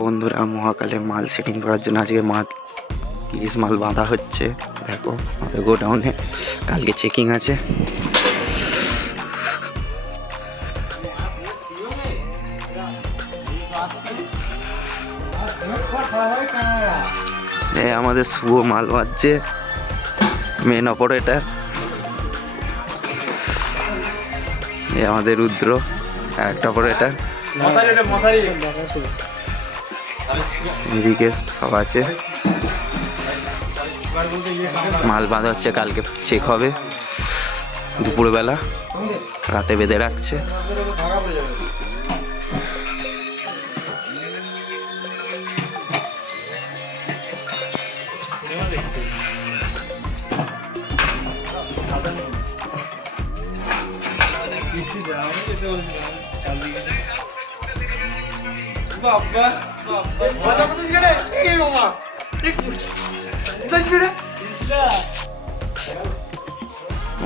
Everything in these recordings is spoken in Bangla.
বন্ধুরা, মহাকালে মাল সেটিং করার জন্য আজকে ইলিশ মাল বাঁধা হচ্ছে। দেখো আমাদের গোডাউনে কালকে চেকিং আছে। আমাদের শুভ মাল বাঁধছে, মেন অপারেটর। আমাদের রুদ্র একটা অপারেটর। এদিকে সব আছে, মাল বাঁধা হচ্ছে, কালকে চেক হবে দুপুরবেলা, রাতে বেঁধে রাখছে।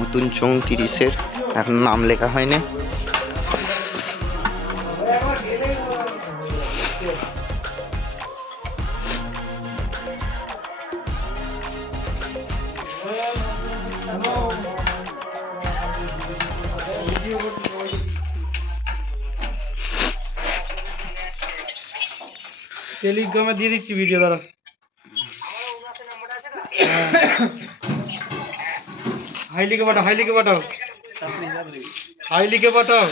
নতুন 34-এর এখন নাম লেখা হয়নি। টেলিগ্রামে দিয়ে দিচ্ছি ভিডিও, দ্বারা হাইলিকে পাঠাও, হাইলিকে পাঠাও, হাইলিকে পাঠাও।